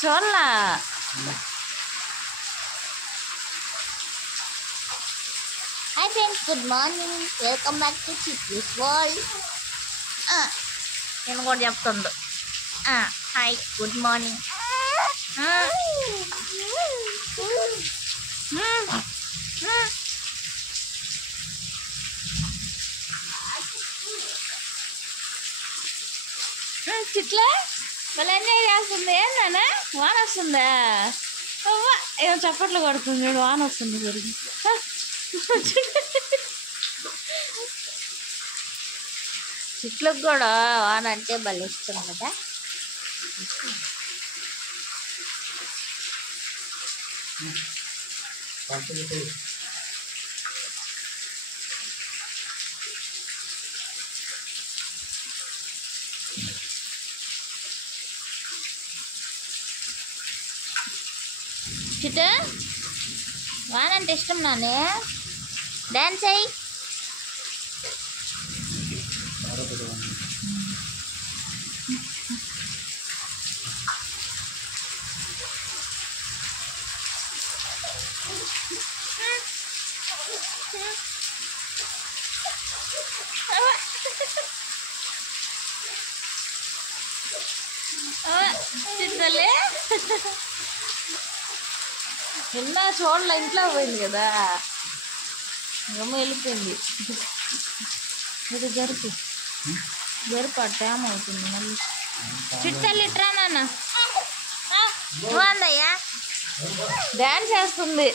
చూడలా hi friends, good morning, welcome back to Chittu's world. నేను కూడా చెప్తుంది హాయ్ గుడ్ మార్నింగ్. చిట్లే మళ్ళీ ఎంజాయ్ చేస్తుంది. ఏందన్నా వాన వస్తుందా? ఏమో చప్పట్లు కొడుతుంది. వాన వస్తుంది జరిగి చెట్లకు కూడా వాన అంటే భలే ఇష్టం కదా. చిట్ట వాన అంటే ఇష్టం నానే. డాన్స్ అయ్యి చిట్టలే నిన్న చూడలే, ఇంట్లో పోయింది కదా, ఏమో వెళ్ళిపోయింది. ఇది జరుపు టైం అవుతుంది మళ్ళీ. చిట్టలు ఇట్రా నాన్న. బాగుందయ్యా, డ్యాన్స్ వేస్తుంది.